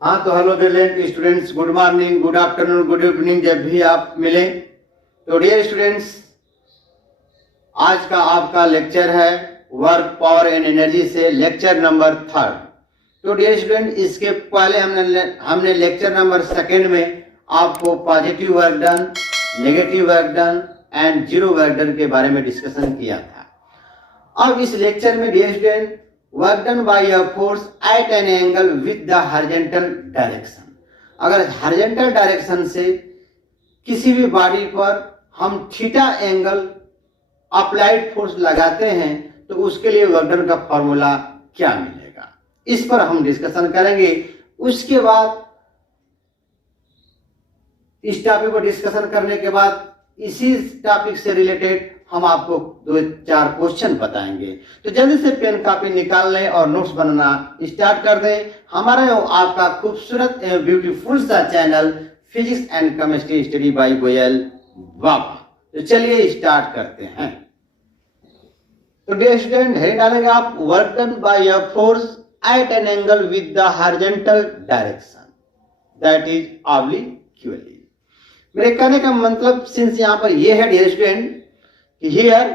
हाँ तो hello brilliant students, good morning, good afternoon, good evening, जब भी आप मिले। तो डियर स्टूडेंट्स, आज का आपका लेक्चर है वर्क, पावर एंड एनर्जी से लेक्चर नंबर 3। तो डियर स्टूडेंट, इसके पहले हमने लेक्चर नंबर 2 में आपको positive work done, negative work done and zero work done के बारे में डिस्कशन किया था। अब इस लेक्चर में dear student, work done by a force at an angle with the horizontal direction. अगर हॉरिजॉन्टल डायरेक्शन से किसी भी बॉडी पर हम थीटा एंगल अप्लाइड फोर्स लगाते हैं तो उसके लिए वर्क डन का फॉर्मूला क्या मिलेगा, इस पर हम डिस्कशन करेंगे। उसके बाद इस टॉपिक को डिस्कशन करने के बाद इसी टॉपिक से रिलेटेड हम आपको 2-4 क्वेश्चन बताएंगे। तो जल्दी से पेन कॉपी निकाल लें और नोट्स बनाना स्टार्ट कर दें। हमारा आपका खूबसूरत एवं ब्यूटीफुल सा channel physics and chemistry study by Goyal Baba. तो चलिए स्टार्ट करते हैं। तो डियर स्टूडेंट, हेड डालेंगे आप work done by a force at an angle with the horizontal direction, that is obliquely. मेरे कहने का मतलब, सिंस यहाँ पर ये है डियर स्टूडेंट, हियर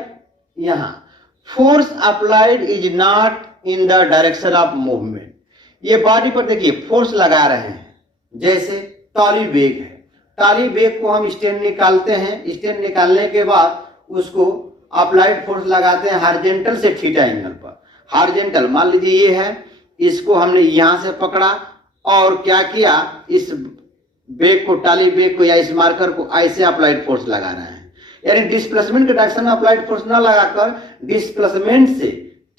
यहाँ force applied is not in the direction of movement. ये बॉडी पर देखिए फोर्स लगा रहे हैं, जैसे ट्रॉली बैग है। ट्रॉली बैग को हम स्टैंड निकालते हैं, स्टैंड निकालने के बाद उसको अप्लाइड फोर्स लगाते हैं हॉरिजॉन्टल से थीटा एंगल पर। हॉरिजॉन्टल मान लीजिए ये है, इसको हमने यहां से पकड़ा और क्या किया, इस बैग को, ट्रॉली बैग को या इस मार्कर को ऐसे अप्लाइड फोर्स लगा रहे हैं। यानी डिस्प्लेसमेंट के डायरेक्शन में अप्लाइड फोर्स ना लगाकर डिस्प्लेसमेंट से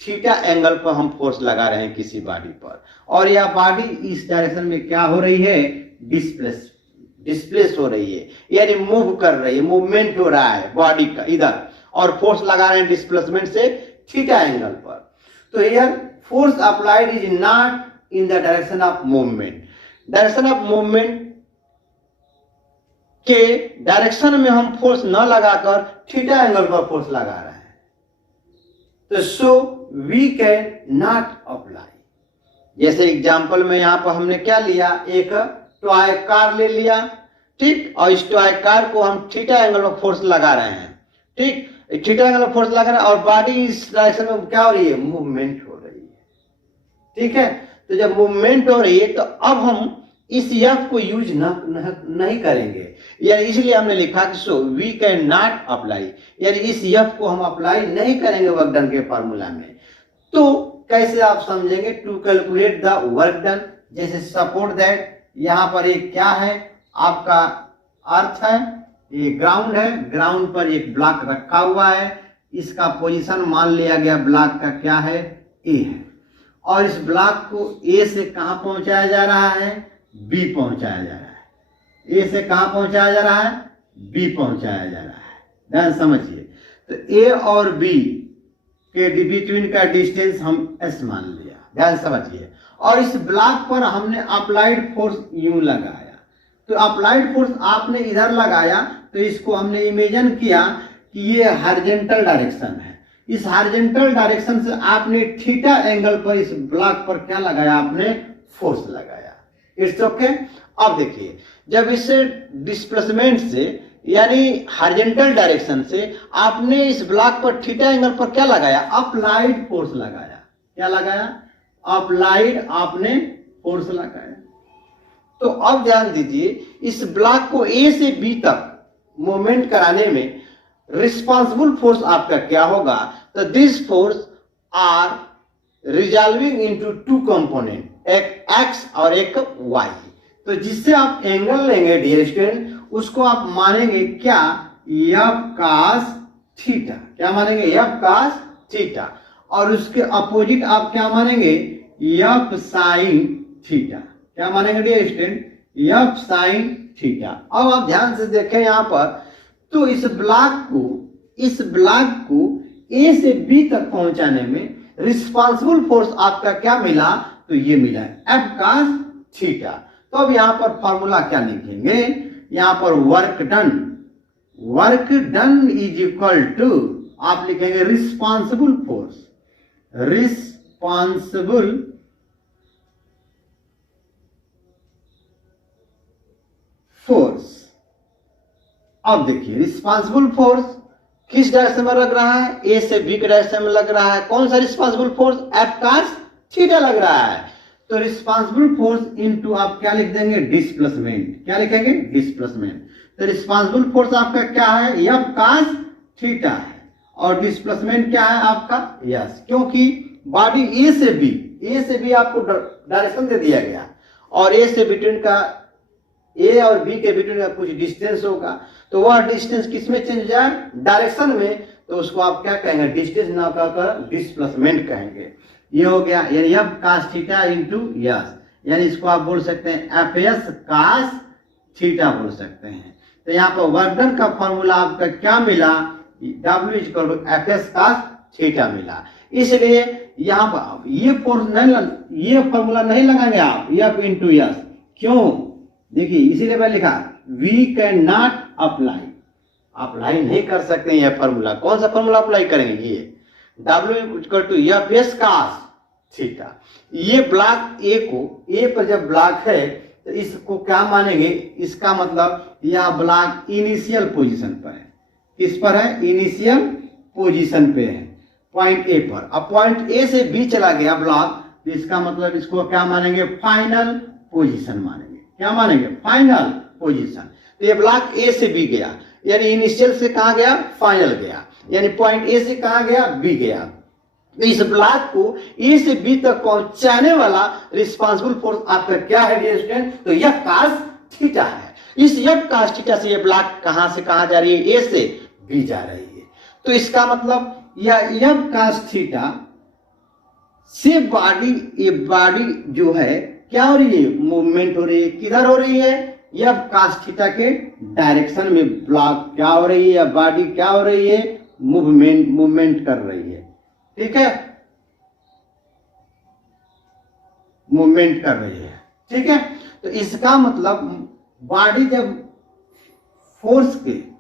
थीटा एंगल पर हम फोर्स लगा रहे हैं किसी बॉडी पर, और यह बॉडी इस डायरेक्शन में क्या हो रही है, डिस्प्लेस हो रही है, यानी मूव कर रही है, मूवमेंट हो रहा है बॉडी का इधर, और फोर्स लगा रहे हैं डिस्प्लेसमेंट से थीटा एंगल पर। तो here force applied is not in the direction of movement. Direction of movement के डायरेक्शन में हम फोर्स न लगाकर थीटा एंगल पर फोर्स लगा रहे हैं, तो so we can not apply. जैसे एग्जांपल में यहां पर हमने क्या लिया, एक टॉय कार ले लिया, ठीक, और इस टॉय कार को हम थीटा एंगल पर फोर्स लगा रहे हैं, ठीक, थीटा एंगल पर फोर्स लगा रहे हैं और बॉडी इस डायरेक्शन में क्या हो रही है, मूवमेंट हो रही है, ठीक है। तो जब मूवमेंट हो रही है तो अब हम इस एफ को यूज नहीं करेंगे, यानी इसलिए हमने लिखा कि so we can not apply, यानी इस एफ को हम अप्लाई नहीं करेंगे वर्क डन के फार्मूला में। तो कैसे आप समझेंगे, to calculate the work done, जैसे सपोर्ट दैट यहां पर एक क्या है, आपका अर्थ है, ये ग्राउंड है, ग्राउंड पर एक ब्लॉक रखा हुआ है, इसका पोजीशन मान लिया गया ब्लॉक का क्या है, ए है, और इस ब्लॉक को ए से कहां पहुंचाया जा रहा है, बी पहुंचाया जा रहा है। ए से कहां पहुंचाया जा रहा है, बी पहुंचाया जा रहा है। ध्यान समझिए, तो ए और बी के बिटवीन का डिस्टेंस हम एस मान लिया, ध्यान समझिए, और इस ब्लॉक पर हमने अप्लाइड फोर्स यू लगाया। तो अप्लाइड फोर्स आपने इधर लगाया, तो इसको हमने इमेजिन किया कि ये हॉरिजॉन्टल डायरेक्शन है, इस हॉरिजॉन्टल डायरेक्शन से आपने थीटा एंगल पर इस ब्लॉक पर क्या लगाया, आपने फोर्स लगाया। It's okay. अब देखिए, जब इस डिस्प्लेसमेंट से यानी हॉरिजॉन्टल डायरेक्शन से आपने इस ब्लॉक पर थीटा एंगल पर क्या लगाया, अप्लाइड फोर्स लगाया। क्या लगाया, अप्लाइड आपने फोर्स लगाया। तो अब ध्यान दीजिए, इस ब्लॉक को ए से बी तक मूवमेंट कराने में रिस्पॉन्सिबल फोर्स आपका क्या होगा, तो this force are resolving into two component, एक एक्स और एक वाई। तो जिससे आप एंगल लेंगे डियर स्टूडेंट, उसको आप मानेंगे क्या, एफ कॉस थीटा। क्या मानेंगे, एफ कॉस थीटा, और उसके अपोजिट आप क्या मानेंगे, एफ साइन थीटा। क्या मानेंगे dear student, F sine theta. अब आप ध्यान से देखें यहां पर, तो इस ब्लॉक को ए से बी तक पहुंचाने में रिस्पॉन्सिबल फोर्स आपका क्या मिला, तो ये मिला एफ कॉस थीटा। तो अब यहां पर फॉर्मूला क्या लिखेंगे, यहां पर work done is equal to, आप लिखेंगे रिस्पॉन्सिबल फोर्स, रिस्पॉन्सिबल अब देखिए रिस्पांसिबल फोर्स किस डायरेक्शन में लग रहा है, ए से बी के डायरेक्शन में लग रहा है। कौन सा responsible force, F cos theta लग रहा है। तो रिस्पांसिबल फोर्स इनटू आप क्या लिख देंगे, डिस्प्लेसमेंट। क्या लिखेंगे, डिस्प्लेसमेंट। तो रिस्पांसिबल फोर्स आपका क्या है, एफ कास थीटा है, और डिस्प्लेसमेंट क्या है आपका, यस, क्योंकि बॉडी ए से बी आपको डायरेक्शन दे दिया गया, और ए से बिटवीन का, ए और बी के बिटवीन का कुछ डिस्टेंस होगा, तो वह डिस्टेंस किस में चेंज जाए, डायरेक्शन में, तो उसको आप क्या कहेंगे, डिस्टेंस ना कहकर डिस्प्लेसमेंट कहेंगे। ये हो गया, यानी F cos theta into S, यानी इसको आप बोल सकते हैं एफ एस कास थीटा बोल सकते हैं। तो यहाँ पर वर्क डन का फॉर्मूला आपका क्या मिला, W equal to F S cos theta मिला। इसलिए यहाँ पर ये फोर्स नहीं, ये फॉर्मूला नहीं लगाएंगे आप, एफ इंटू यस। क्यों, देखिए इसीलिए मैं लिखा वी कैन नॉट अप्लाई नहीं कर सकते यह फॉर्मूला। कौन सा फॉर्मूला अप्लाई करेंगे, ये W equal to F S cos theta. ये ब्लॉक ए को, ए पर जब ब्लॉक है तो इसको क्या मानेंगे, इसका मतलब यह ब्लॉक इनिशियल पोजीशन पर है। किस पर है, इनिशियल पोजीशन पे है, पॉइंट ए पर। अब पॉइंट ए से बी चला गया ब्लॉक, तो इसका मतलब इसको क्या मानेंगे, फाइनल पोजीशन मानेंगे। क्या मानेंगे, फाइनल पोजीशन। तो ये ब्लॉक ए से बी गया, यानी इनिशियल से कहा गया, फाइनल गया, यानी पॉइंट ए से कहा गया, बी गया। तो इस ब्लॉक को ए से बी तक पहुंचाने वाला रिस्पांसिबल फोर्स आपका क्या है डियर स्टूडेंट, तो यह कास थीटा है। इस एफ कास थीटा से ये ब्लॉक कहां से कहां जा रही है, ए से बी जा रही है। तो इसका मतलब यह एफ कास थीटा से बॉडी, ये बॉडी जो है क्या हो रही है, मूवमेंट हो रही है। किधर हो रही है, एफ कास थीटा के डायरेक्शन में ब्लॉक क्या हो रही है, या बॉडी क्या हो रही है, मूवमेंट कर रही है। ठीक है, मूवमेंट कर रही है। ठीक है, तो इसका मतलब बॉडी जब फोर्स के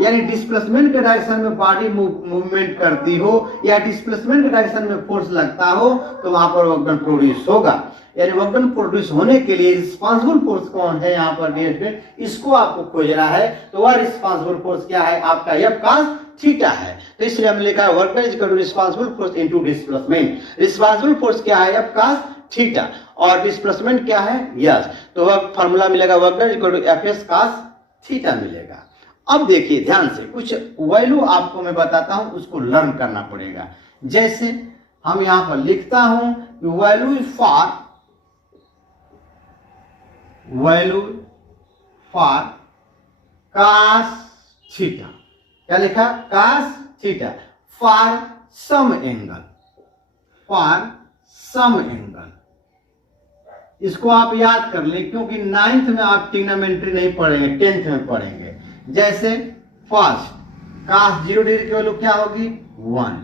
यानी डिस्प्लेसमेंट के डायरेक्शन में बॉडी मूवमेंट करती हो, या डिस्प्लेसमेंट के डायरेक्शन में फोर्स लगता हो, तो वहां पर वर्क डन प्रोड्यूस होगा। यानी वर्क डन प्रोड्यूस होने के लिए रिस्पांसिबल फोर्स कौन है यहाँ पर डियर, इसको आपको खोजना है। तो वह रिस्पांसिबल फोर्स क्या है, आपका एफ कास थीटा है। तो इसलिए हमने लिखा है work done is equal to responsible force into displacement. Responsible force क्या है, एफ कास थीटा, और डिस्प्लेसमेंट क्या है, यस। तो वह फार्मूला मिलेगा work done equal to F S cos theta मिलेगा। अब देखिए ध्यान से, कुछ वैल्यू आपको मैं बताता हूं, उसको लर्न करना पड़ेगा। जैसे हम यहां पर लिखता हूं वैल्यू फॉर कास थीटा। क्या लिखा, cos theta for some angle, इसको आप याद कर लें, क्योंकि 9th में आप ट्रिग्नोमेट्री नहीं पढ़ेंगे, 10th में पढ़ेंगे। जैसे फर्स्ट कास 0 डिग्री की वैल्यू क्या होगी, 1।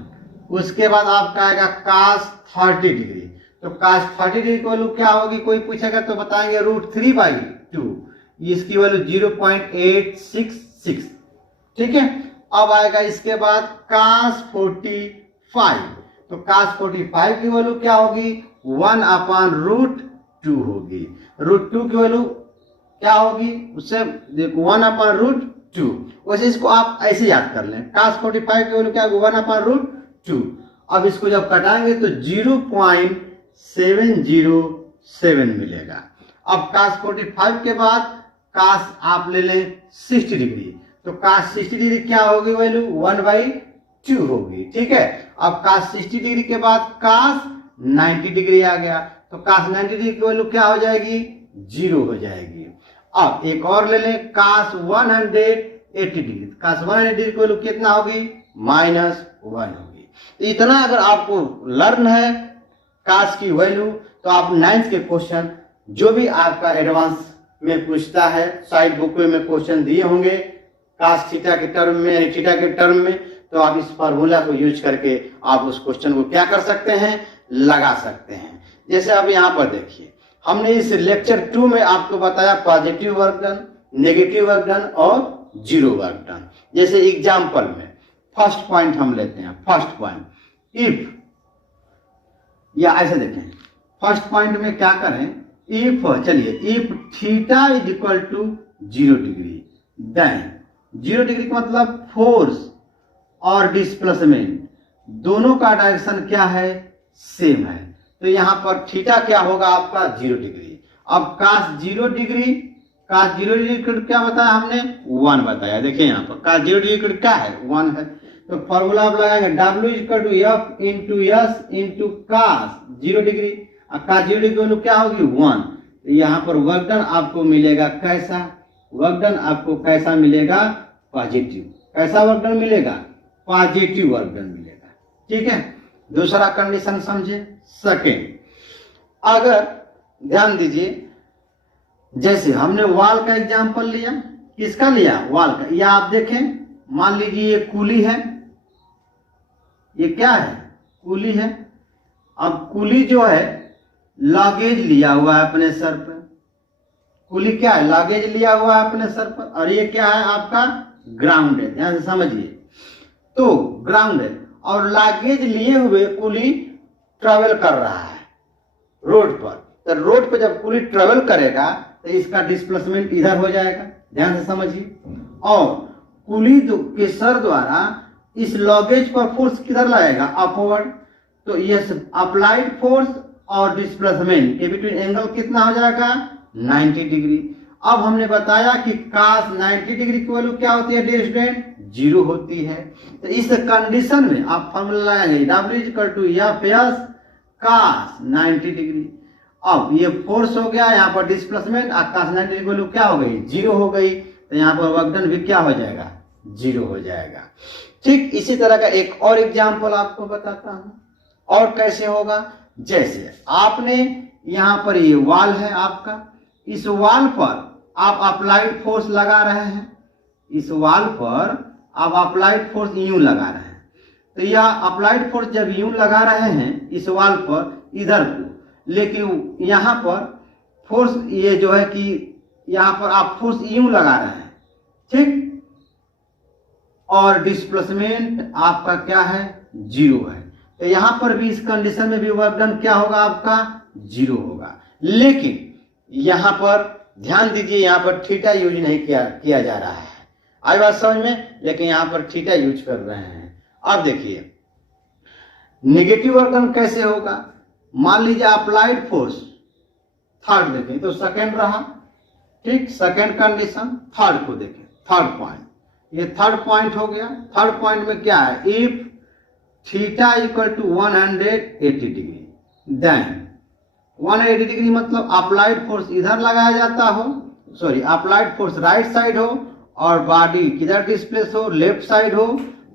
उसके बाद आपका आएगा कास 30 डिग्री, तो कास 30 डिग्री की वैल्यू क्या होगी, कोई पूछेगा तो बताएंगे √3/2, इसकी वैल्यू 0.866। ठीक है, अब आएगा इसके बाद कास 45, तो कास 45 की वैल्यू क्या होगी, 1/√2 होगी। √2 की वैल्यू क्या होगी, उससे देखो 1/√2। वैसे इसको आप ऐसे याद कर लें, कास 45 की वैल्यू क्या होगी, 1/√2। अब इसको जब कटाएंगे तो 0.707 मिलेगा। अब कास 45 के बाद कास आप ले लें 60 डिग्री, तो कास 60 डिग्री क्या होगी, वैल्यू 1/2 होगी। ठीक है, अब कास 60 डिग्री के बाद कास 90 डिग्री आ गया, तो कास 90 डिग्री की वैल्यू क्या हो जाएगी, 0 हो जाएगी। अब एक और ले लें कास 180 डिग्री, कास 180 डिग्री की वैल्यू कितना होगी, -1 होगी। इतना अगर आपको लर्न है कास की वैल्यू, तो आप 9th के क्वेश्चन जो भी आपका एडवांस में पूछता है, साइड बुक में क्वेश्चन दिए होंगे कास थीटा के टर्म में, यानी थीटा के टर्म में, तो आप इस फार्मूला को यूज करके आप उस क्वेश्चन को क्या कर सकते हैं, लगा सकते हैं। जैसे अब यहाँ पर देखिए, हमने इस लेक्चर 2 में आपको बताया positive work done, negative work done और जीरो वर्क डन। जैसे एग्जाम्पल में फर्स्ट पॉइंट हम लेते हैं, फर्स्ट पॉइंट इफ, या ऐसे देखें, फर्स्ट पॉइंट में क्या करें, इफ, चलिए if theta is equal to 0 degree, then 0 degree का मतलब फोर्स और डिस्प्लेसमेंट दोनों का डायरेक्शन क्या है, सेम है। तो यहाँ पर थीटा क्या होगा आपका 0 डिग्री। अब काश 0 डिग्री, काश 0 डिग्री क्या बताया हमने, 1 बताया। देखिए यहाँ पर काश 0 डिग्री क्या है, 1 है। तो फॉर्मूला आप लगाएंगे W = F × S × cos 0 degree. cos 0 degree value क्या होगी, 1। तो यहाँ पर वर्क डन आपको मिलेगा कैसा, वर्क डन आपको कैसा मिलेगा, पॉजिटिव। कैसा वर्क डन मिलेगा, पॉजिटिव वर्क डन मिलेगा। ठीक है, दूसरा कंडीशन समझे। सेकेंड, अगर ध्यान दीजिए, जैसे हमने वॉल का एग्जांपल लिया, किसका लिया, वॉल का। या आप देखें, मान लीजिए ये कुली है, ये क्या है, कुली है। अब कुली जो है लगेज लिया हुआ है अपने सर पर, कुली क्या है, लगेज लिया हुआ है अपने सर पर, और ये क्या है आपका ग्राउंड है। ध्यान से समझिए, तो ग्राउंड है और लगेज लिए हुए कुली ट्रेवल कर रहा है रोड पर। तो रोड पर जब कुली ट्रेवल करेगा तो इसका डिस्प्लेसमेंट इधर हो जाएगा। ध्यान से समझिए, और कुली के सर द्वारा इस लगेज पर फोर्स किधर लगेगा, अपवर्ड। तो ये अप्लाइड फोर्स और डिस्प्लेसमेंट के बिटवीन एंगल कितना हो जाएगा, 90 डिग्री। अब हमने बताया कि cos 90 डिग्री की वैल्यू क्या होती है, डियर स्टूडेंट, 0 होती है। तो इस कंडीशन में आप फॉर्मूला लगाएंगे W = F cos 90 डिग्री। अब ये फोर्स हो गया, यहाँ पर डिस्प्लेसमेंट, cos 90 डिग्री की वैल्यू क्या हो गई, 0 हो गई। तो यहाँ पर वर्क डन भी क्या हो जाएगा, 0 हो जाएगा। ठीक इसी तरह का एक और एग्जाम्पल आपको बताता हूं, और कैसे होगा। जैसे आपने यहाँ पर ये वॉल है आपका, इस वॉल पर आप अप्लाइड फोर्स लगा रहे हैं, इस वॉल पर आप अप्लाइड फोर्स यूं लगा रहे हैं। तो यह अप्लाइड फोर्स जब यूं लगा रहे हैं इस वॉल पर इधर को, लेकिन यहाँ पर फोर्स ये जो है कि यहाँ पर आप फोर्स यूं लगा रहे हैं, ठीक, और डिस्प्लेसमेंट आपका क्या है, 0 है। तो यहां पर भी इस कंडीशन में भी वर्क डन क्या होगा आपका, 0 होगा। लेकिन यहां पर ध्यान दीजिए, यहां पर थीटा यूज नहीं किया जा रहा है। आई बात समझ में, लेकिन यहां पर थीटा यूज कर रहे हैं। अब देखिए नेगेटिव वर्क डन कैसे होगा। मान लीजिए अप्लाइड फोर्स, थर्ड देखें तो सेकेंड रहा, ठीक, सेकेंड कंडीशन। थर्ड को देखें, थर्ड पॉइंट, ये थर्ड पॉइंट हो गया। थर्ड पॉइंट में क्या है, if theta = 180 degree, then 180 degree मतलब अप्लाइड फोर्स इधर लगाया जाता हो, sorry applied force right side हो और बॉडी किधर डिस्प्लेस हो, लेफ्ट साइड हो,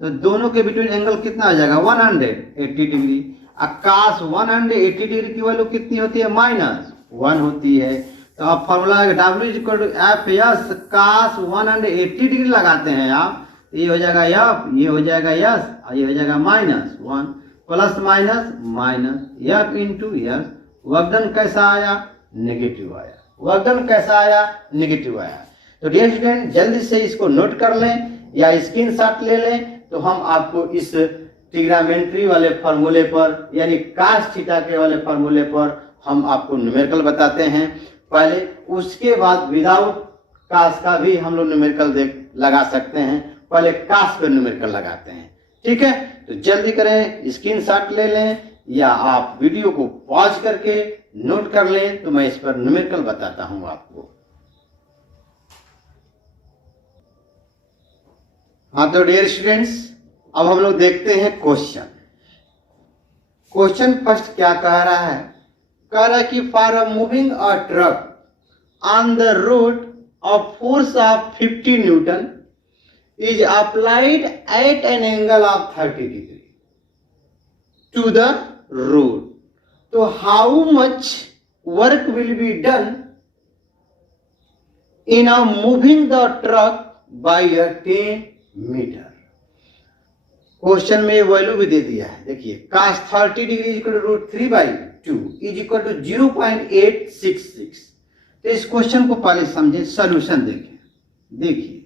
तो दोनों के बिटवीन एंगल कितना आ जाएगा, 180 डिग्री। cos 180 डिग्री की वैल्यू कितनी होती है, -1 होती है। तो आप formula W = F cos 180 degree लगाते हैं आप, ये हो जाएगा F, ये हो जाएगा S और ये हो जाएगा -1, plus minus minus F × S। Work done कैसा आया, नेगेटिव आया। वर्क डन कैसा आया, नेगेटिव आया। तो डियर स्टूडेंट जल्दी से इसको नोट कर लें या स्क्रीनशॉट ले लें, तो हम आपको इस ट्रिग्नोमेट्री वाले फार्मूले पर यानी cos थीटा के वाले फार्मूले पर हम आपको न्यूमेरिकल बताते हैं पहले, उसके बाद विदाउट cos का भी हम लोग न्यूमेरिकल लगा सकते हैं। पहले cos पे न्यूमेरिकल लगाते हैं, ठीक है। तो जल्दी करें, स्क्रीनशॉट ले लें या आप वीडियो को पॉज करके नोट कर लें, तो मैं इस पर न्यूमेरिकल बताता हूं आपको। हाँ तो डियर स्टूडेंट्स, अब हम लोग देखते हैं क्वेश्चन। क्वेश्चन फर्स्ट क्या कह रहा है, कह रहा है कि for moving a truck on the road of force of 50 Newton is applied at an angle of 30 degree to the road. So how much work will be done in a moving the truck by a 10 meter? Question में value भी दे दिया है, देखिए cos 30 degree √3/2 is equal to 0.866। तो इस question को पहले समझे, सॉल्यूशन देखें। देखिए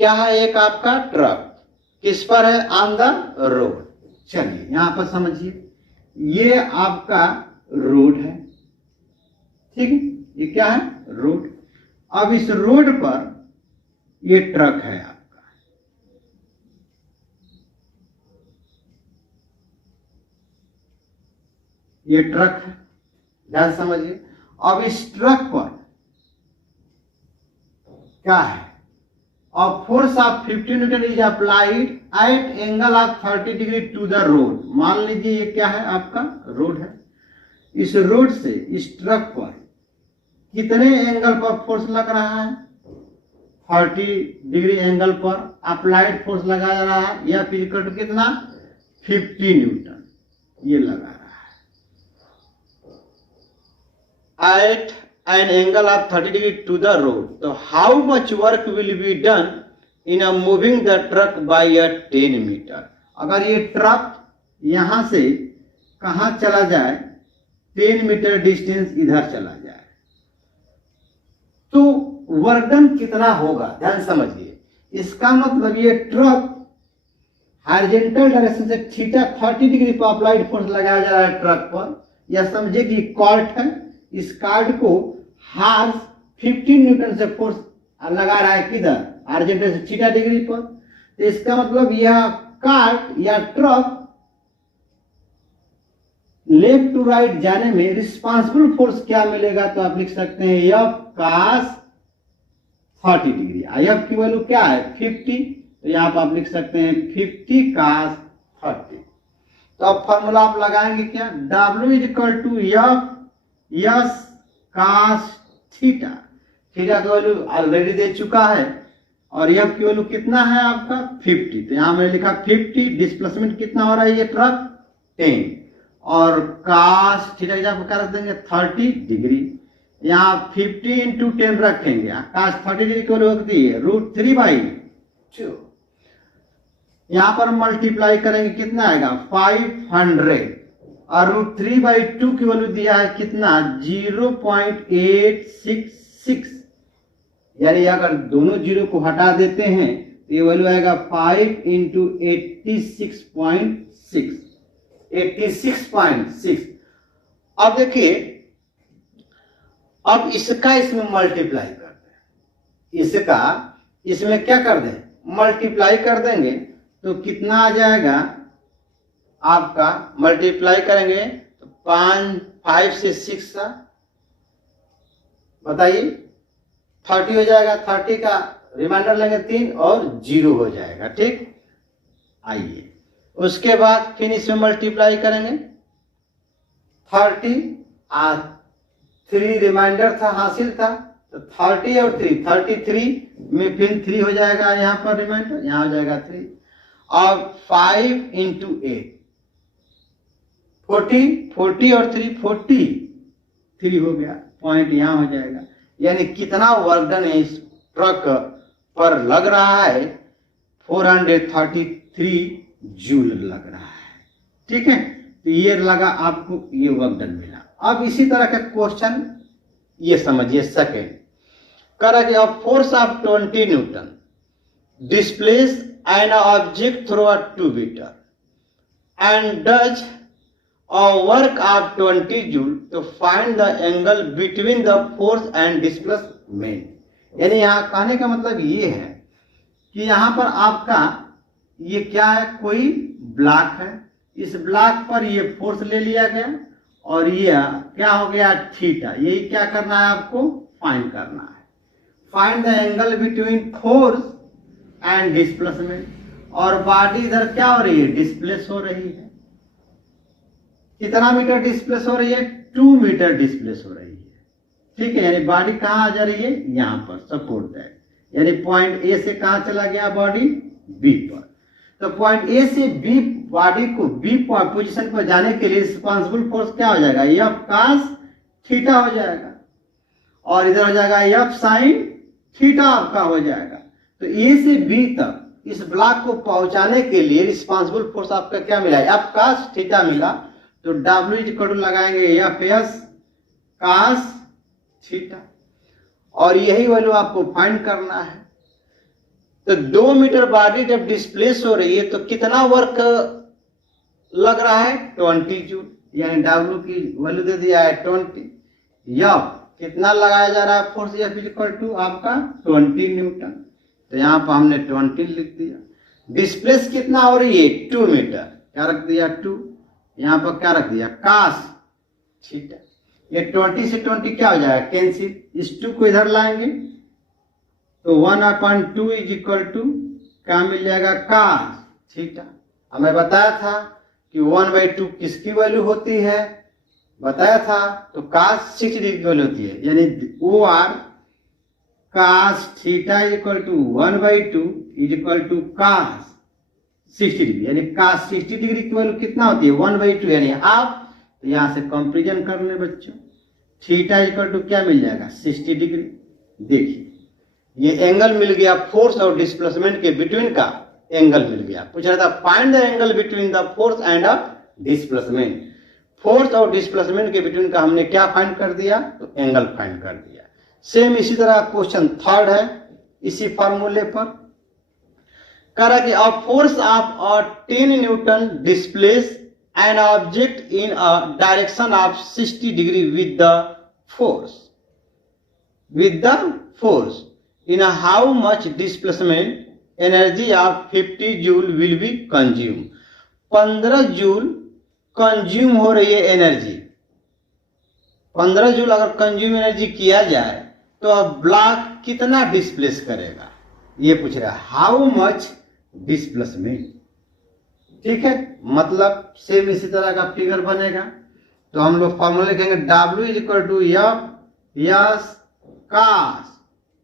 क्या है, एक आपका ट्रक किस पर है, ऑन द रोड। चलिए यहां पर समझिए, ये आपका रोड है, ठीक है, ये क्या है, रोड। अब इस रोड पर ये ट्रक है आपका, ये ट्रक है, ध्यान समझिए। अब इस ट्रक पर क्या है, और force of 50 newton is applied at angle of 30 degree to the road. मान लीजिए ये क्या है, आपका रोड है। इस रोड से इस ट्रक पर कितने एंगल पर फोर्स लग रहा है, 30 डिग्री एंगल पर अप्लाइड फोर्स लगाया जा रहा है। यह इक्वल टू कितना, 50 न्यूटन ये लगा रहा है eight an angle of 30 degree to the road. So how much work will be done in a moving the truck by a 10 meter? अगर ये ट्रक यहां से कहां चला जाए, 10 मीटर डिस्टेंस इधर चला जाए, तो वर्क डन कितना होगा, ध्यान समझिए। इसका मतलब ये ट्रक हॉरिजॉन्टल डायरेक्शन से थीटा 30 डिग्री पर अप्लाइड फोर्स लगाया जा रहा है ट्रक पर। यह समझिए कि कार्ड है, इस कार्ड को हार्स 15 न्यूटन से फोर्स लगा रहा है, किधर, हॉरिजॉन्टल से थीटा डिग्री पर। तो इसका मतलब यह कार्ड या ट्रक लेफ्ट टू राइट जाने में रिस्पांसिबल फोर्स क्या मिलेगा, तो आप लिख सकते हैं एफ कास 30 डिग्री। एफ की वैल्यू क्या है, 50, तो यहां पर आप लिख सकते हैं 50 कास 30। तो अब फॉर्मूला आप लगाएंगे क्या, W is equal to F S cos theta. Theta की वैल्यू ऑलरेडी दे चुका है, और एफ की वैल्यू कितना है आपका 50। तो यहां मैंने लिखा 50, डिस्प्लेसमेंट कितना हो रहा है ये ट्रक 10, और कास थीटा क्या रख देंगे 30 डिग्री। यहाँ 50 इंटू 10 रखेंगे, कास 30 डिग्री की वैल्यू होती है √3/2। यहां पर मल्टीप्लाई करेंगे कितना आएगा 500, और √3/2 की वैल्यू दिया है कितना 0.866, यानी अगर दोनों जीरो को हटा देते हैं तो ये वैल्यू आएगा 5 इंटू 86.6। अब देखिए, अब इसका इसमें मल्टीप्लाई कर दें, इसका इसमें क्या कर दें, मल्टीप्लाई कर देंगे, तो कितना आ जाएगा आपका, मल्टीप्लाई करेंगे तो 5 से 6 का बताइए 30 हो जाएगा, 30 का रिमाइंडर लेंगे 3 और 0 हो जाएगा, ठीक। आइए उसके बाद फिर इसमें मल्टीप्लाई करेंगे 30 और 3 रिमाइंडर था, हासिल था, तो 30 और 3 33 में फिर 3 हो जाएगा, यहाँ पर रिमाइंडर यहाँ हो जाएगा 3, और 5 इंटू 8 40 और 3 43 हो गया, पॉइंट यहां हो जाएगा। यानी कितना वर्क डन इस ट्रक पर लग रहा है 433 जूल लग रहा है, ठीक है। तो ये लगा आपको, ये वर्क डन मिला। अब इसी तरह का क्वेश्चन ये समझिए, सेकेंड कह रहा कि force of 20 newton displace an object through a 2 meter and does work of 20 joule to find the angle between the force and displacement। यानी यहाँ कहने का मतलब ये है कि यहाँ पर आपका ये क्या है, कोई ब्लॉक है, इस ब्लॉक पर ये फोर्स ले लिया गया, और ये क्या हो गया थीटा। यही क्या करना है आपको, फाइंड करना है, find the angle between force and displacement. और बॉडी इधर क्या हो रही है, डिस्प्लेस हो रही है। कितना मीटर डिस्प्लेस हो रही है, 2 मीटर डिस्प्लेस हो रही है, ठीक है। यानी बॉडी कहाँ आ जा रही है, यहाँ पर सपोर्ट है, यानी पॉइंट ए से कहाँ चला गया बॉडी, बी पर। तो पॉइंट ए से बी, बॉडी को बी पोजीशन पर जाने के लिए रिस्पांसिबल फोर्स क्या हो जाएगा, एफ कास थीटा हो जाएगा, और इधर हो जाएगा एफ साइन थीटा आपका हो जाएगा। तो ए से बी तक इस ब्लॉक को पहुंचाने के लिए रिस्पांसिबल फोर्स आपका क्या मिला, एफ कास थीटा मिला। तो W इक्वल टू लगाएंगे एफ एस कास थीटा, और यही वैल्यू आपको फाइंड करना है। तो 2 मीटर बॉडी जब डिस्प्लेस हो रही है तो कितना वर्क लग रहा है 20 जूल, यानी W की वैल्यू दे दिया है 20। एफ कितना लगाया जा रहा है फोर्स F इक्वल टू आपका 20 न्यूटन। तो यहाँ पर हमने 20 लिख दिया। डिस्प्लेस कितना हो रही है 2 मीटर, क्या रख दिया 2, यहाँ पर क्या रख दिया cos थीटा। ये 20 से 20 क्या हो जाएगा कैंसिल, इस 2 को इधर लाएंगे तो 1/2 इज इक्वल टू क्या मिल जाएगा cos थीटा। हमें बताया था कि 1/2 किसकी वैल्यू होती है, बताया था, तो cos 60 डिग्री की वैल्यू होती है, यानी OR cos theta equal to 1/2 is equal to cos 60 degree, यानी cos 60 डिग्री की वैल्यू कितना होती है 1/2 यानी हाफ। तो यहां से कंपेरिजन कर ले बच्चों, थीटा इक्वल टू क्या मिल जाएगा 60 डिग्री। देखिए ये एंगल मिल गया फोर्स और डिस्प्लेसमेंट के बिटवीन का एंगल मिल गया। पूछ रहा था find the angle between the force and the displacement. Force और डिस्प्लेसमेंट के बिटवीन का हमने क्या फाइंड कर दिया, तो एंगल फाइंड कर दिया। सेम इसी तरह क्वेश्चन थर्ड है इसी फॉर्मूले पर, कह रहा कि a force of 10 Newton displace an object in a direction of 60 degree with the force in how much displacement energy of 50 joule will be consumed। 15 joule consume हो रही है एनर्जी, 15 जूल अगर कंज्यूम एनर्जी किया जाए तो अब block कितना displace करेगा, ये पूछ रहा है हाउ मच डिस्प्लेसमेंट। ठीक है, मतलब सेम इसी तरह का फिगर बनेगा। तो हम लोग फॉर्मूला लिखेंगे W is equal to F cos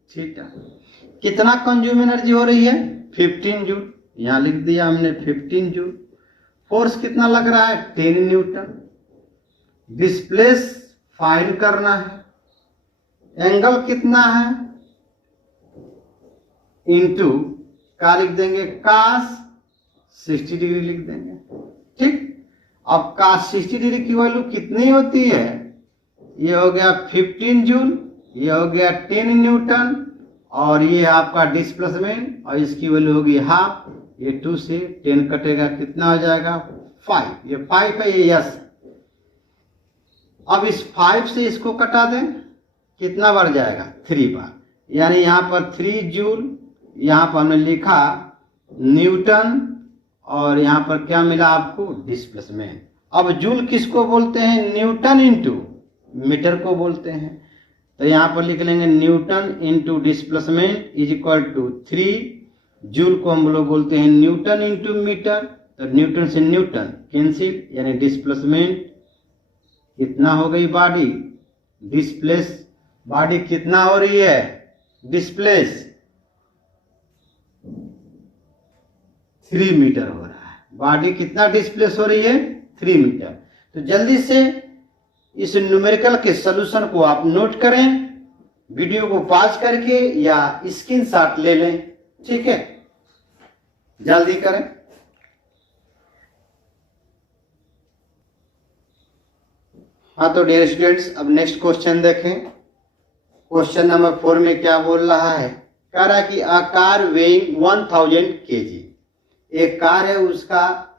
theta. कितना कंज्यूम एनर्जी हो रही है 15 जूल, यहां लिख दिया हमने 15 जूल। फोर्स कितना लग रहा है 10 न्यूटन। डिस्प्लेस फाइंड करना है, एंगल कितना है इनटू क्या लिख देंगे cos 60 डिग्री लिख देंगे। ठीक, अब cos 60 डिग्री की वैल्यू कितनी होती है, ये हो गया 15 जूल, ये हो गया 10 न्यूटन, और ये आपका डिस्प्लेसमेंट, और इसकी वैल्यू होगी हाफ। ये 2 से 10 कटेगा, कितना हो जाएगा 5, ये 5 है, ये यस। अब इस 5 से इसको कटा दें, कितना बढ़ जाएगा 3 बार, यानी यहाँ पर 3 जूल, यहाँ पर हमने लिखा न्यूटन, और यहाँ पर क्या मिला आपको डिस्प्लेसमेंट। अब जूल किसको बोलते हैं, न्यूटन इंटू मीटर को बोलते हैं। तो यहाँ पर लिख लेंगे newton into displacement is equal to 3, joule को हम लोग बोलते हैं न्यूटन इंटू मीटर, तो न्यूटन से न्यूटन कैंसिल, यानी डिस्प्लेसमेंट कितना हो गई बॉडी डिस्प्लेस, बॉडी कितना हो रही है डिस्प्लेस 3 मीटर हो रहा है, बॉडी कितना डिस्प्लेस हो रही है 3 मीटर। तो जल्दी से इस न्यूमेरिकल के सॉल्यूशन को आप नोट करें, वीडियो को पॉज करके या स्क्रीनशॉट ले लें। ठीक है, जल्दी करें। हाँ तो डियर स्टूडेंट्स, अब नेक्स्ट क्वेश्चन देखें। क्वेश्चन नंबर 4 में क्या बोल रहा है, कह रहा है कि अ कार वेइंग 1000 kg, एक कार है उसका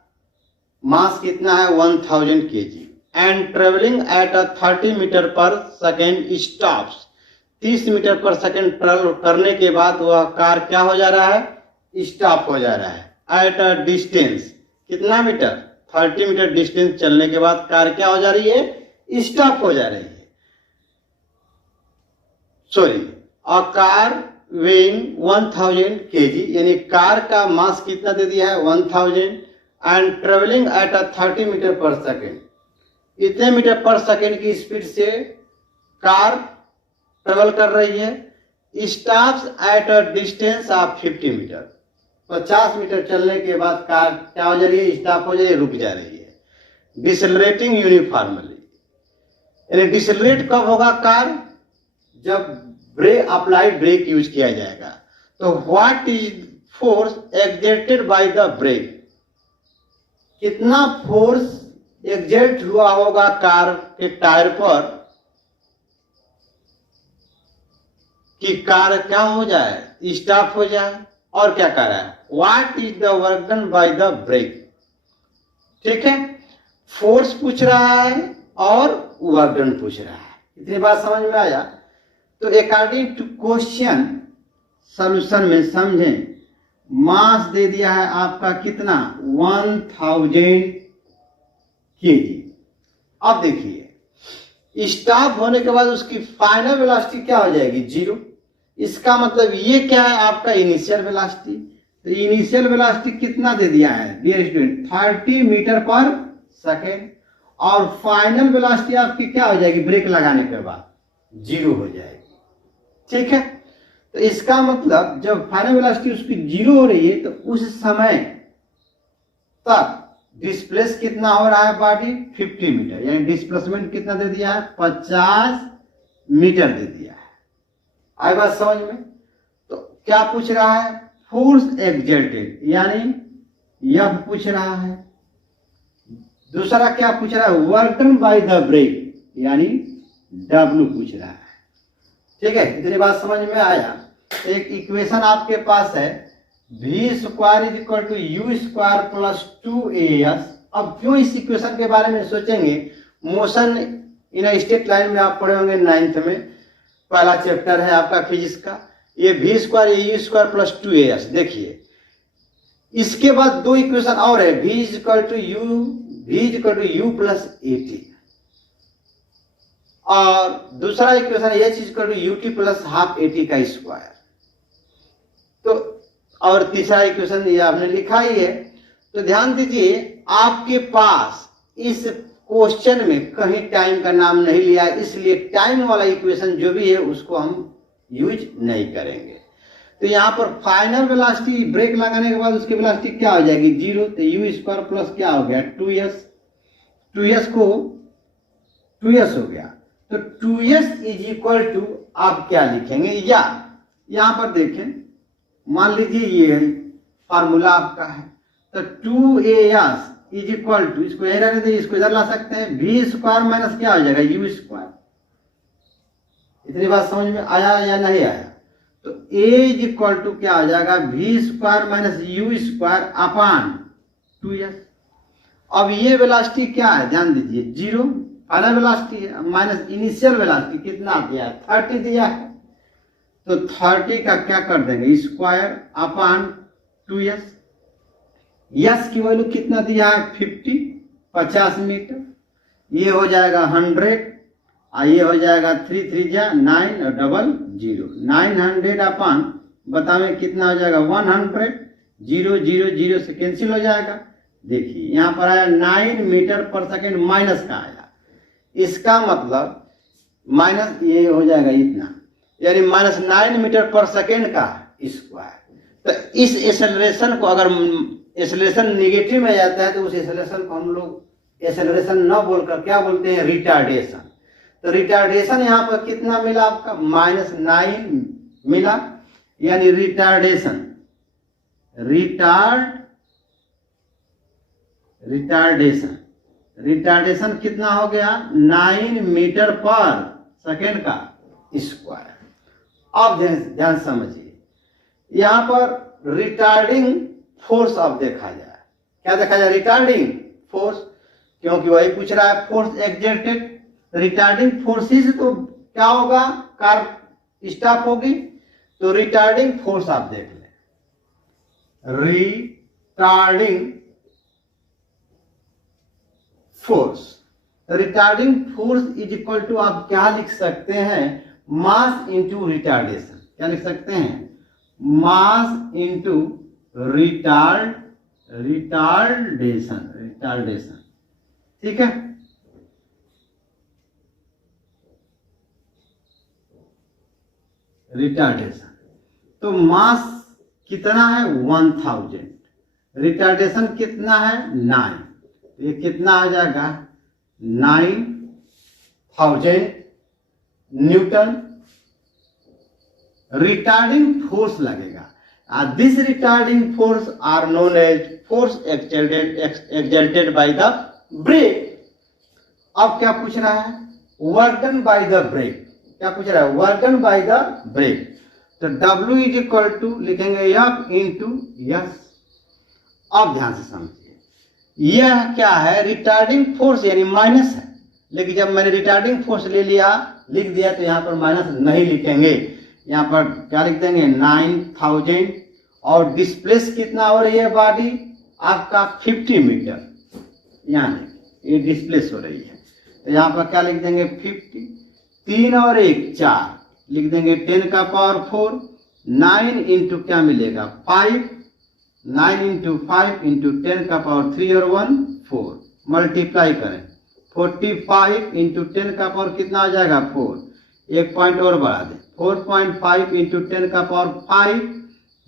मास कितना है 1000 kg, and travelling at 30 meter per second stops, 30 meter per second travel करने के बाद वह कार क्या हो जा रहा है स्टॉप हो जा रहा है एट अ डिस्टेंस, कितना मीटर 30 मीटर डिस्टेंस चलने के बाद कार क्या हो जा रही है स्टॉप हो जा रही है। Sorry, a car weighing 1000 kg, यानी कार का मास कितना दे दिया है 1000, and travelling at 30 meter per second, इतने मीटर पर सेकेंड की स्पीड से कार ट्रेवल कर रही है, stops at a distance of 50 meter, 50 meter चलने के बाद कार क्या हो जा रही है स्टॉप हो जा रही है, रुक जा रही है। डिसेलरेटिंग यूनिफॉर्मली, यानी डिसेलरेट कब होगा कार, जब ब्रेक अप्लाइड ब्रेक यूज किया जाएगा। तो what is force exerted by the brake, कितना फोर्स एग्जर्ट हुआ होगा कार के टायर पर कि कार क्या हो जाए स्टॉप हो जाए, और क्या कर रहा है what is the work done by the brake. ठीक है, फोर्स पूछ रहा है और वर्क डन पूछ रहा है। इतनी बात समझ में आया। तो अकॉर्डिंग टू क्वेश्चन सॉल्यूशन में समझें, मास दे दिया है आपका कितना 1000 kg। अब देखिए स्टॉप होने के बाद उसकी फाइनल वेलोसिटी क्या हो जाएगी 0। इसका मतलब ये क्या है आपका इनिशियल वेलोसिटी। तो इनिशियल वेलोसिटी कितना दे दिया है dear student 30 meter per second, और फाइनल वेलोसिटी आपकी क्या हो जाएगी ब्रेक लगाने के बाद 0 हो जाएगी। ठीक है, तो इसका मतलब जब फाइनल वेलोसिटी उसकी 0 हो रही है तो उस समय तक डिस्प्लेस कितना हो रहा है बॉडी 50 मीटर, यानी डिस्प्लेसमेंट कितना दे दिया है 50 मीटर दे दिया है। आई बात समझ में। तो क्या पूछ रहा है फोर्स एक्सर्टेड, यानी यह पूछ रहा है। दूसरा क्या पूछ रहा है work done by the brake, यानी W पूछ रहा है। ठीक है, इतनी बात समझ में आया। एक इक्वेशन आपके पास है v square is equal to u square plus 2as। अब क्यों इस इक्वेशन के बारे में सोचेंगे, मोशन इन स्ट्रेट लाइन में आप पढ़े होंगे 9th में, पहला चैप्टर है आपका फिजिक्स का। ये v स्क्वायर ये u स्क्वायर प्लस 2as। देखिए इसके बाद दो इक्वेशन और है v is equal to u plus 80, और दूसरा equation h is equal to ut plus half 80 का स्क्वायर। तो और तीसरा इक्वेशन ये आपने लिखा ही है। तो ध्यान दीजिए आपके पास इस क्वेश्चन में कहीं टाइम का नाम नहीं लिया, इसलिए टाइम वाला इक्वेशन जो भी है उसको हम यूज नहीं करेंगे। तो यहाँ पर फाइनल वेलोसिटी ब्रेक लगाने के बाद उसकी वेलोसिटी क्या हो जाएगी 0। तो u स्क्वायर प्लस क्या हो गया 2s को 2s हो गया। तो 2s इज इक्वल टू आप क्या लिखेंगे, या यहाँ पर देखें मान लीजिए ये फार्मूला आपका है। तो 2as इज इक्वल टू, इसको इधर रहने दे, इसको इधर ला सकते हैं, v स्क्वायर माइनस क्या हो जाएगा u स्क्वायर। इतनी बात समझ में आया या नहीं आया। तो a इज इक्वल टू क्या हो जाएगा v square minus u square upon 2s। अब ये वेलोसिटी क्या है ध्यान दीजिए 0 फाइनल वेलोसिटी है, माइनस इनिशियल वेलोसिटी कितना दिया है 30 दिया है। तो 30 का क्या कर देंगे स्क्वायर अपान 2s। यस की वैल्यू कितना दिया है 50 मीटर, ये हो जाएगा 100, और ये हो जाएगा 3 3 जा 9 और डबल 0, 900 अपान बतावे कितना हो जाएगा 100, 0 0 0 से कैंसिल हो जाएगा। देखिए यहाँ पर आया 9 मीटर पर सेकेंड माइनस का आया, इसका मतलब माइनस ये हो जाएगा इतना, यानी माइनस 9 मीटर पर सेकेंड का स्क्वायर। तो इस एक्सेलरेशन को अगर एक्सेलरेशन नेगेटिव में जाता है तो उस एक्सेलरेशन को हम लोग एक्सेलरेशन न बोलकर क्या बोलते हैं रिटार्डेशन। तो रिटार्डेशन यहाँ पर कितना मिला आपका -9 मिला, यानी रिटार्डेशन कितना हो गया 9 मीटर पर सेकेंड का स्क्वायर। अब ध्यान समझिए यहाँ पर रिटार्डिंग फोर्स अब देखा जाए, क्या देखा जाए रिटार्डिंग फोर्स, क्योंकि वही पूछ रहा है फोर्स एक्सर्टेड। रिटार्डिंग फोर्सेस तो क्या होगा कार स्टॉप होगी। तो रिटार्डिंग फोर्स आप देख लें, retarding force is equal to आप क्या लिख सकते हैं मास इंटू रिटार्डेशन। क्या लिख सकते हैं मास इंटू रिटार्डेशन। ठीक है, रिटार्डेशन। तो मास कितना है 1000, रिटार्डेशन कितना है 9, ये कितना आ जाएगा 9000 न्यूटन रिटार्डिंग फोर्स लगेगा। This retarding force are known as force exerted by the brake. अब क्या पूछ रहा है work done by the brake, क्या पूछ रहा है work done by the brake. तो W इज इक्वल टू लिखेंगे F इंटू यस। अब ध्यान से समझिए यह क्या है रिटार्डिंग फोर्स यानी माइनस है, लेकिन जब मैंने रिटार्डिंग फोर्स लिख दिया तो यहाँ पर माइनस नहीं लिखेंगे, यहाँ पर क्या लिख देंगे 9000 और डिस्प्लेस कितना हो रही है बॉडी आपका 50 मीटर, यानी ये डिस्प्लेस हो रही है। तो यहाँ पर क्या लिख देंगे 50, 3 और 1 4, लिख देंगे 10 का पावर 4, 9 इंटू क्या मिलेगा 5, 9 इंटू 5 इंटू 10 का पावर 3 और 1 4, मल्टीप्लाई करें 45 इंटू 10 का पावर कितना आ जाएगा 4, एक पॉइंट और बढ़ा दें 4.5 इंटू 10 का पावर 5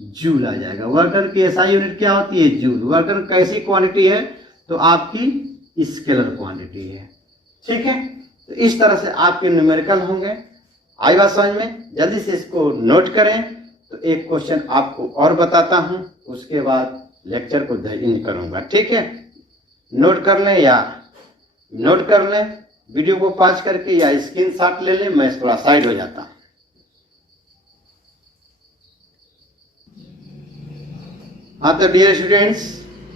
जूल आ जाएगा। वर्क की एसआई यूनिट क्या होती है जूल। वर्क कैसी क्वांटिटी है तो आपकी स्केलर क्वांटिटी है, ठीक है। तो इस तरह से आपके न्यूमेरिकल होंगे। आई बात समझ में, जल्दी से इसको नोट करें। तो एक क्वेश्चन आपको और बताता हूं, उसके बाद लेक्चर को एंड करूंगा, ठीक है। नोट कर लें वीडियो को पॉज करके या स्क्रीनशॉट ले लें, मैं थोड़ा साइड हो जाता हूं। हाँ तो डियर स्टूडेंट्स,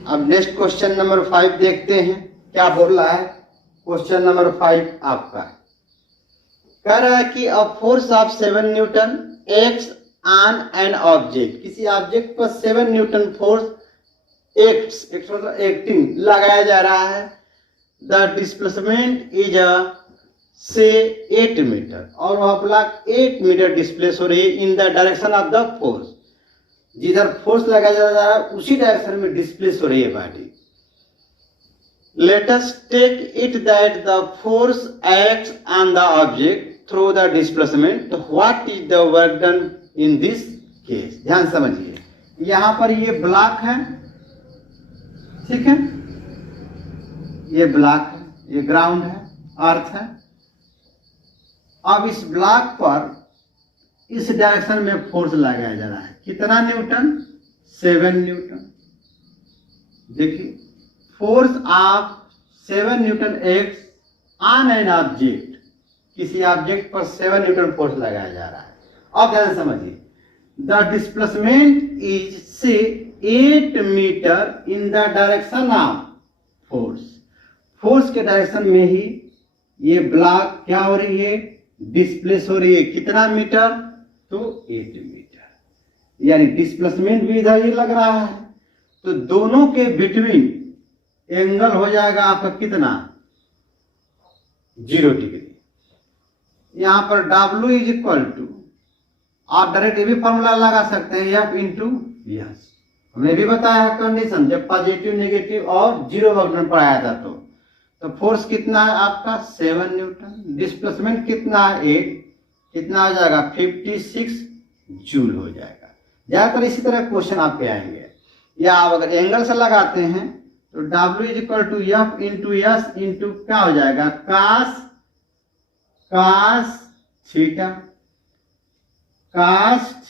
अब नेक्स्ट क्वेश्चन नंबर 5 देखते हैं क्या बोल रहा है। क्वेश्चन नंबर 5 आपका कह रहा है कि a force of 7 Newton acts on an object, किसी ऑब्जेक्ट पर 7 न्यूटन फोर्स एक्टिंग लगाया जा रहा है। द डिस्प्लेसमेंट इज से 8 मीटर और वह ब्लॉक 8 मीटर डिस्प्लेस हो रही है इन the direction of the force, जिधर फोर्स लगाया जा रहा है उसी डायरेक्शन में डिस्प्लेस हो रही है body. Let us take it that the force acts on the object through the displacement. What is the work done in this case? ध्यान समझिए, यहाँ पर ये ब्लॉक है, ठीक है, ये ब्लॉक है, ये ग्राउंड है, अर्थ है। अब इस ब्लॉक पर इस डायरेक्शन में फोर्स लगाया जा रहा है, कितना न्यूटन 7 न्यूटन। देखिए force of 7 Newton act on an object, किसी ऑब्जेक्ट पर 7 न्यूटन फोर्स लगाया जा रहा है। अब ध्यान समझिए, द डिस्प्लेसमेंट इज से 8 metre in the direction of force, force के डायरेक्शन में ही ये ब्लॉक क्या हो रही है डिस्प्लेस हो रही है, कितना मीटर तो 8 मीटर, यानी डिस्प्लेसमेंट भी इधर ही लग रहा है। तो दोनों के बिटवीन एंगल हो जाएगा आपका कितना 0 डिग्री। यहां पर W इज इक्वल टू, आप डायरेक्ट ये भी फॉर्मूला लगा सकते हैं F इंटू यस। हमने भी बताया है कंडीशन, जब पॉजिटिव नेगेटिव और 0 वक्त पढ़ाया था। तो फोर्स कितना है आपका 7 न्यूटन, डिस्प्लेसमेंट कितना है 8, कितना आ जाएगा 56 जूल हो जाएगा। ज्यादातर इसी तरह क्वेश्चन आपके आएंगे, या आप अगर एंगल से लगाते हैं तो W is equal to F into S into क्या हो जाएगा cos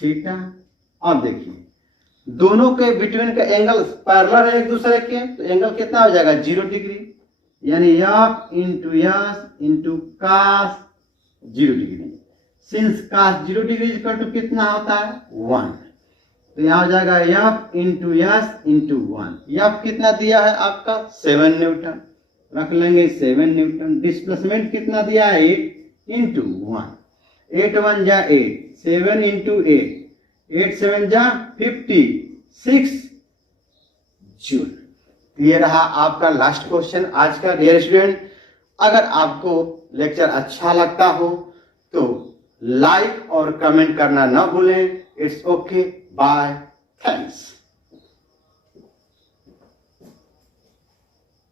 थीटा। अब देखिए दोनों के बिटवीन का एंगल पैरेलल है एक दूसरे के, तो एंगल कितना हो जाएगा 0 डिग्री, यानी F into S into cos 0 degree. Since cos 0 degree is equal to कितना होता है 1, तो यहाँ हो जाएगा F into S into 1। F कितना दिया है आपका 7 न्यूटन, रख लेंगे 7 न्यूटन। डिस्प्लेसमेंट कितना दिया है 8 इंटू 1, 8 1 जा 8, 7 इंटू 8, 8 7 जा 56 जूल। ये रहा आपका लास्ट क्वेश्चन आज का। डियर स्टूडेंट, अगर आपको लेक्चर अच्छा लगता हो तो लाइक और कमेंट करना ना भूलें। It's okay, bye, thanks.